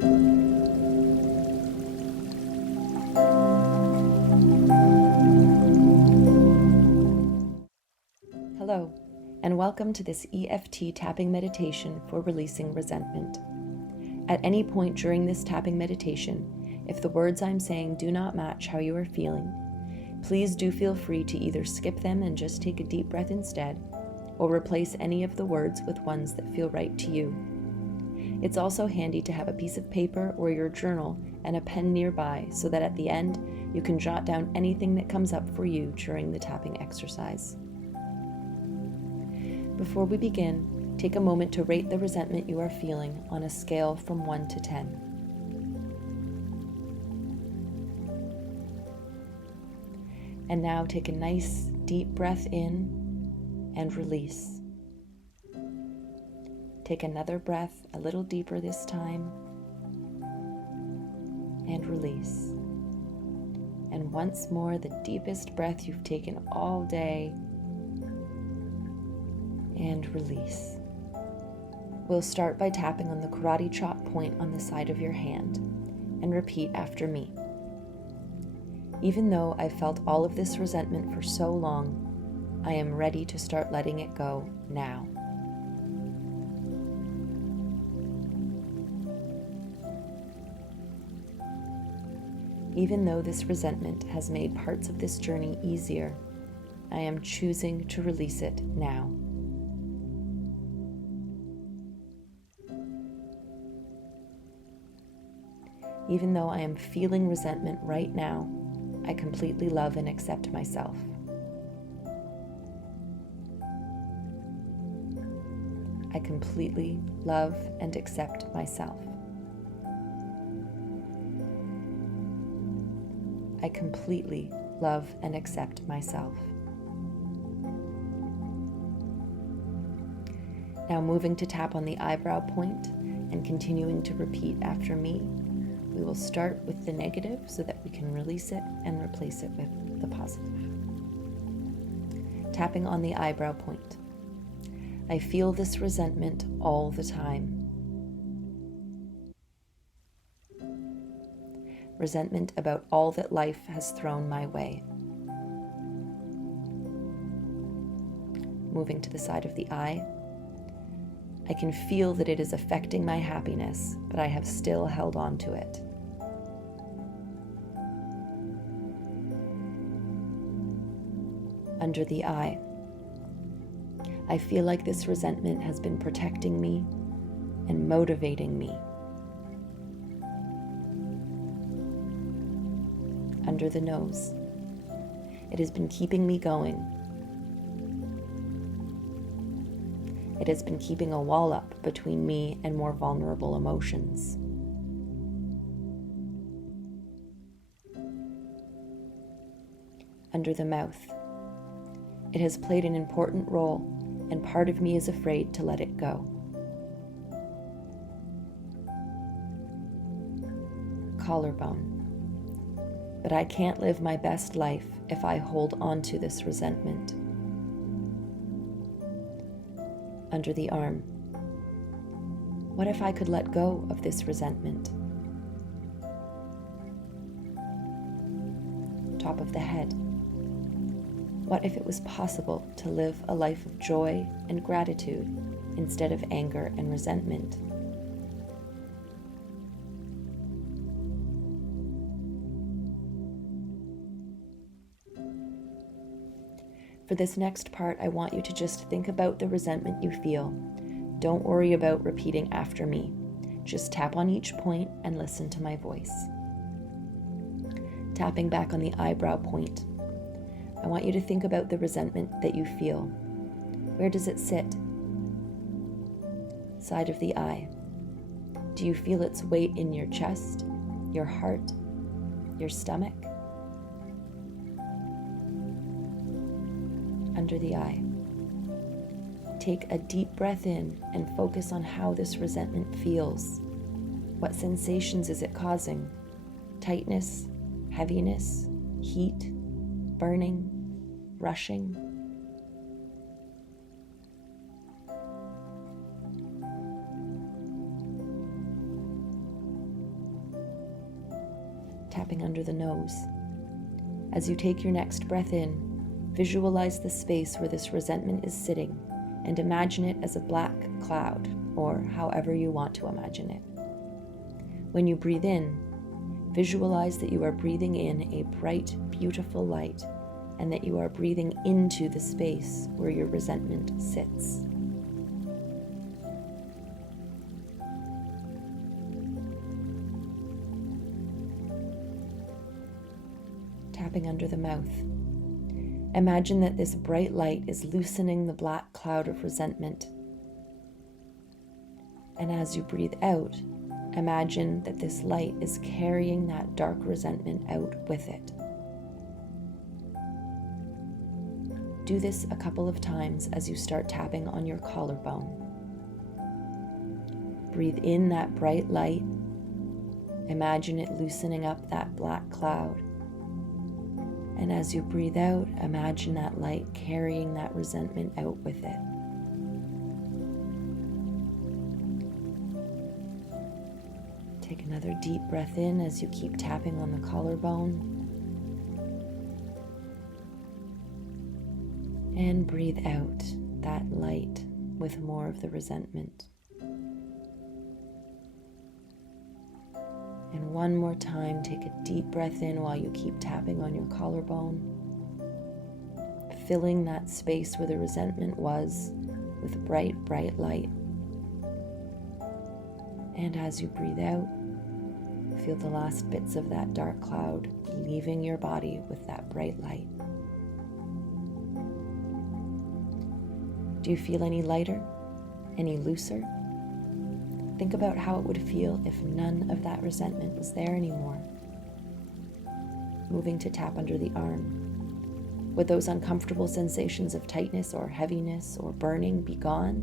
Hello, and welcome to this EFT tapping meditation for releasing resentment. At any point during this tapping meditation, if the words I'm saying do not match how you are feeling, please do feel free to either skip them and just take a deep breath instead, or replace any of the words with ones that feel right to you. It's also handy to have a piece of paper or your journal and a pen nearby so that at the end you can jot down anything that comes up for you during the tapping exercise. Before we begin, take a moment to rate the resentment you are feeling on a scale from 1 to 10. And now take a nice deep breath in and release. Take another breath, a little deeper this time, and release. And once more, the deepest breath you've taken all day, and release. We'll start by tapping on the karate chop point on the side of your hand and repeat after me. Even though I've felt all of this resentment for so long, I am ready to start letting it go now. Even though this resentment has made parts of this journey easier, I am choosing to release it now. Even though I am feeling resentment right now, I completely love and accept myself. I completely love and accept myself. I completely love and accept myself. Now moving to tap on the eyebrow point and continuing to repeat after me. We will start with the negative so that we can release it and replace it with the positive. Tapping on the eyebrow point. I feel this resentment all the time. Resentment about all that life has thrown my way. Moving to the side of the eye. I can feel that it is affecting my happiness, but I have still held on to it. Under the eye. I feel like this resentment has been protecting me and motivating me. Under the nose. It has been keeping me going. It has been keeping a wall up between me and more vulnerable emotions. Under the mouth. It has played an important role, and part of me is afraid to let it go. Collarbone. But I can't live my best life if I hold on to this resentment. Under the arm. What if I could let go of this resentment? Top of the head. What if it was possible to live a life of joy and gratitude instead of anger and resentment? For this next part, I want you to just think about the resentment you feel. Don't worry about repeating after me. Just tap on each point and listen to my voice. Tapping back on the eyebrow point. I want you to think about the resentment that you feel. Where does it sit? Side of the eye. Do you feel its weight in your chest, your heart, your stomach? Under the eye. Take a deep breath in and focus on how this resentment feels. What sensations is it causing? Tightness, heaviness, heat, burning, rushing. tapping under the nose. As you take your next breath in, visualize the space where this resentment is sitting and imagine it as a black cloud, or however you want to imagine it. When you breathe in, visualize that you are breathing in a bright, beautiful light, and that you are breathing into the space where your resentment sits. Tapping under the mouth. Imagine that this bright light is loosening the black cloud of resentment. And as you breathe out, imagine that this light is carrying that dark resentment out with it. Do this a couple of times as you start tapping on your collarbone. Breathe in that bright light. Imagine it loosening up that black cloud. And as you breathe out, imagine that light carrying that resentment out with it. Take another deep breath in as you keep tapping on the collarbone. And breathe out that light with more of the resentment. And one more time, take a deep breath in while you keep tapping on your collarbone, filling that space where the resentment was with bright, bright light. And as you breathe out, feel the last bits of that dark cloud leaving your body with that bright light. Do you feel any lighter? Any looser? Think about how it would feel if none of that resentment was there anymore. Moving to tap under the arm. Would those uncomfortable sensations of tightness or heaviness or burning be gone?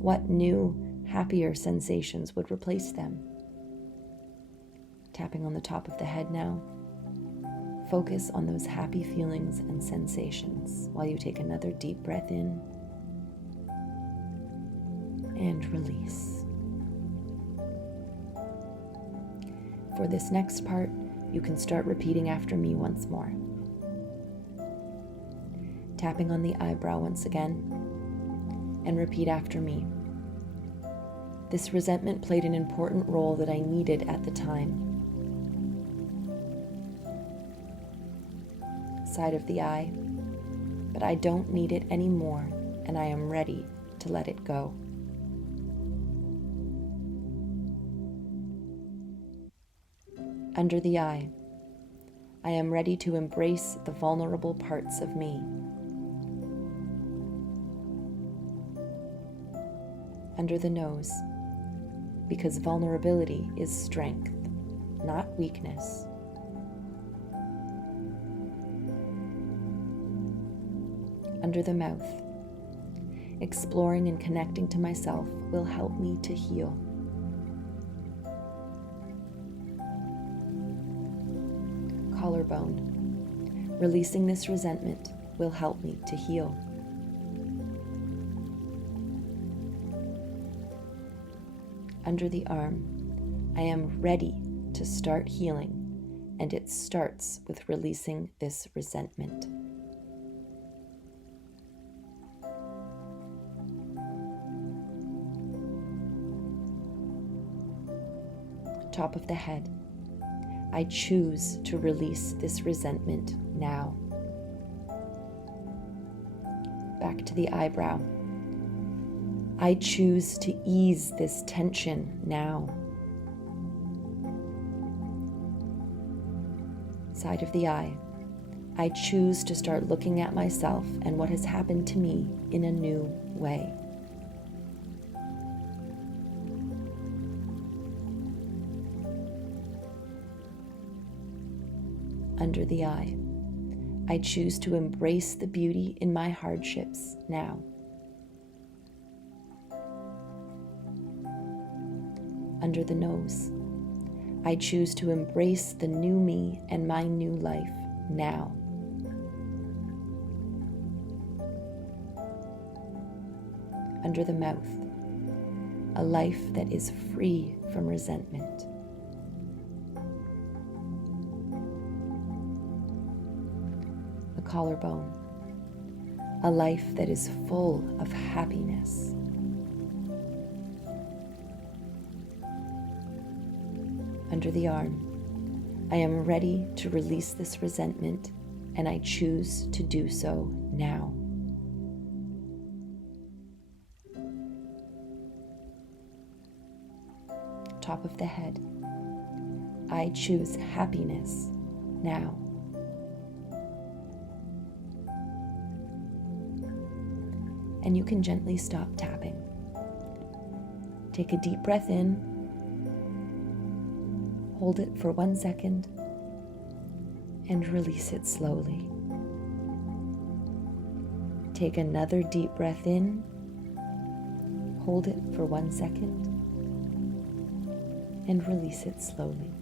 What new, happier sensations would replace them? Tapping on the top of the head now. Focus on those happy feelings and sensations while you take another deep breath in and release. For this next part, you can start repeating after me once more. Tapping on the eyebrow once again, and repeat after me. This resentment played an important role that I needed at the time. Side of the eye, but I don't need it anymore, and I am ready to let it go. Under the eye, I am ready to embrace the vulnerable parts of me. Under the nose, because vulnerability is strength, not weakness. Under the mouth, exploring and connecting to myself will help me to heal. Collarbone, releasing this resentment will help me to heal. Under the arm, I am ready to start healing, and it starts with releasing this resentment. Top of the head, I choose to release this resentment now. Back to the eyebrow. I choose to ease this tension now. Side of the eye. I choose to start looking at myself and what has happened to me in a new way. Under the eye. I choose to embrace the beauty in my hardships now. Under the nose. I choose to embrace the new me and my new life now. Under the mouth. A life that is free from resentment. collarbone, a life that is full of happiness. Under the arm, I am ready to release this resentment, and I choose to do so now. Top of the head, I choose happiness now. And you can gently stop tapping. Take a deep breath in, hold it for 1 second, and release it slowly. Take another deep breath in, hold it for 1 second, and release it slowly.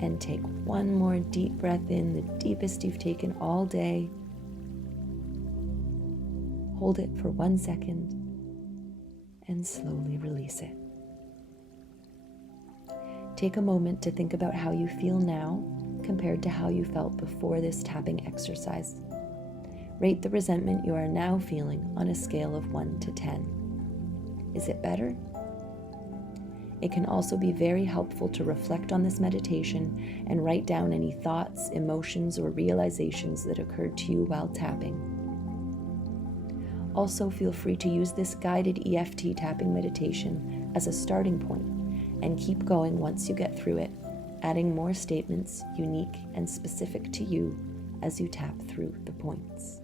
And take one more deep breath in, the deepest you've taken all day. Hold it for 1 second, and slowly release it. Take a moment to think about how you feel now compared to how you felt before this tapping exercise. Rate the resentment you are now feeling on a scale of 1 to 10. Is it better? It can also be very helpful to reflect on this meditation and write down any thoughts, emotions, or realizations that occurred to you while tapping. Also, feel free to use this guided EFT tapping meditation as a starting point and keep going once you get through it, adding more statements unique and specific to you as you tap through the points.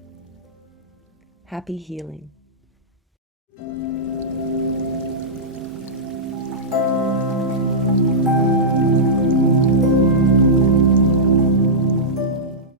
Happy healing.